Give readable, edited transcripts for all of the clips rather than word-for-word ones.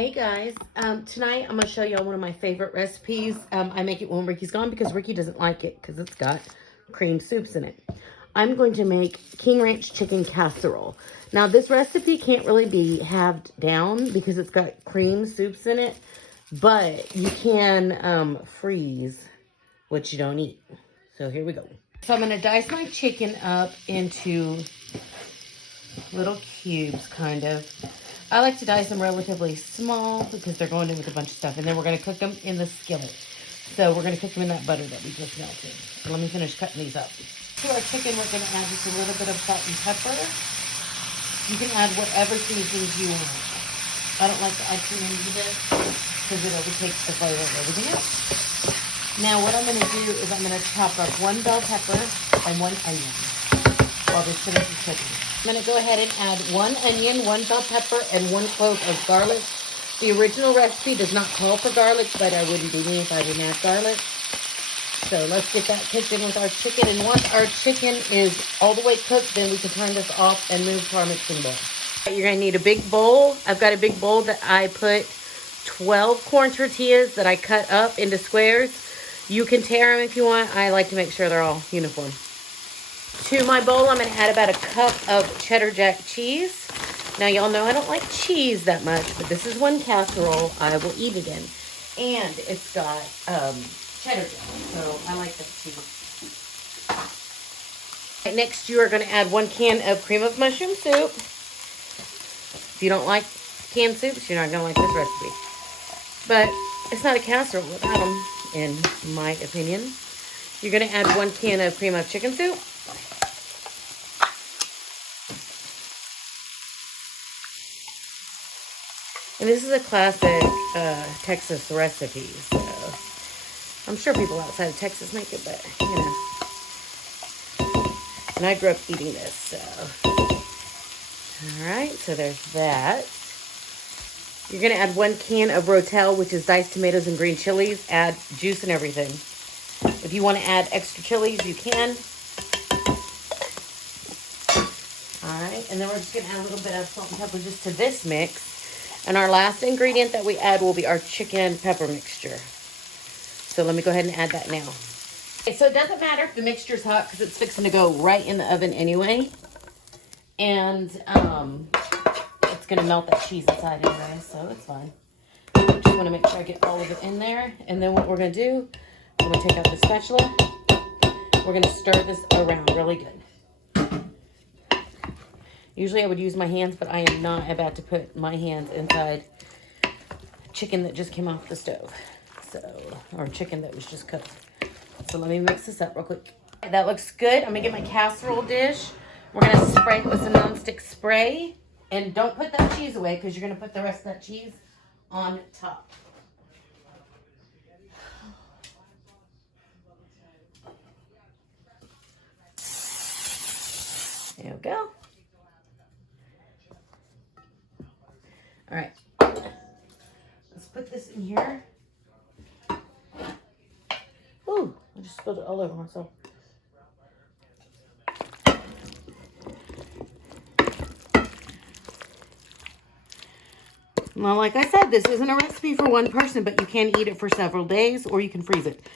Hey guys, tonight I'm going to show y'all one of my favorite recipes. I make it when Ricky's gone because Ricky doesn't like it because it's got cream soups in it. I'm going to make King Ranch chicken casserole. Now this recipe can't really be halved down because it's got cream soups in it, but you can freeze what you don't eat. So here we go. So I'm going to dice my chicken up into little cubes, kind of. I like to dice them relatively small because they're going in with a bunch of stuff. And then we're going to cook them in the skillet. So we're going to cook them in that butter that we just melted. So let me finish cutting these up. To our chicken, we're going to add just a little bit of salt and pepper. You can add whatever seasonings you want. I don't like to add cream into this because it overtakes the flavor of everything else. Now what I'm going to do is I'm going to chop up 1 bell pepper and 1 onion while this finishes cooking. I'm going to go ahead and add 1 onion, 1 bell pepper, and 1 clove of garlic. The original recipe does not call for garlic, but I wouldn't be me if I didn't add garlic. So let's get that cooked in with our chicken. And once our chicken is all the way cooked, then we can turn this off and move to our mixing bowl. You're going to need a big bowl. I've got a big bowl that I put 12 corn tortillas that I cut up into squares. You can tear them if you want. I like to make sure they're all uniform. To my bowl, I'm going to add about a cup of cheddar jack cheese. Now, y'all know I don't like cheese that much, but this is one casserole I will eat it in. And it's got cheddar jack, so I like that cheese. Right, next, you are going to add 1 can of cream of mushroom soup. If you don't like canned soups, you're not going to like this recipe. But it's not a casserole without them, in my opinion. You're going to add 1 can of cream of chicken soup. And this is a classic Texas recipe, so I'm sure people outside of Texas make it, but, you know. And I grew up eating this, so. All right, so there's that. You're going to add 1 can of Rotel, which is diced tomatoes and green chilies. Add juice and everything. If you want to add extra chilies, you can. All right, and then we're just going to add a little bit of salt and pepper just to this mix. And our last ingredient that we add will be our chicken pepper mixture. So let me go ahead and add that now. Okay, so it doesn't matter if the mixture's hot because it's fixing to go right in the oven anyway. And it's going to melt that cheese inside anyway, so it's fine. I just want to make sure I get all of it in there. And then what we're going to do, I'm going to take out the spatula. We're going to stir this around really good. Usually I would use my hands, but I am not about to put my hands inside chicken that just came off the stove. Or chicken that was just cooked. So let me mix this up real quick. That looks good. I'm going to get my casserole dish. We're going to spray it with some nonstick spray. And don't put that cheese away because you're going to put the rest of that cheese on top. There we go. All right, let's put this in here. Ooh, I just spilled it all over myself. Well, like I said, this isn't a recipe for one person, but you can eat it for several days or you can freeze it.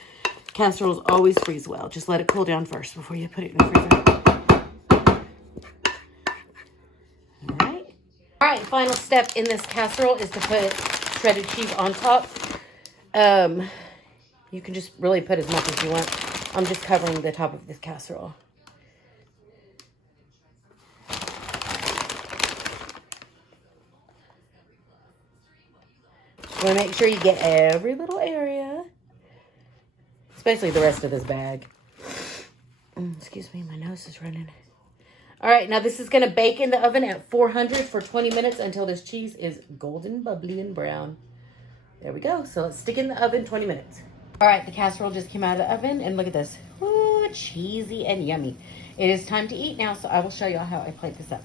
Casseroles always freeze well. Just let it cool down first before you put it in the freezer. All right, final step in this casserole is to put shredded cheese on top. You can just really put as much as you want. I'm just covering the top of this casserole. Just want to make sure you get every little area, especially the rest of this bag. Excuse me, my nose is running. All right, now this is going to bake in the oven at 400 for 20 minutes until this cheese is golden, bubbly, and brown. There we go. So let's stick in the oven 20 minutes. All right, the casserole just came out of the oven, and look at this. Ooh, cheesy and yummy. It is time to eat now, so I will show y'all how I plate this up.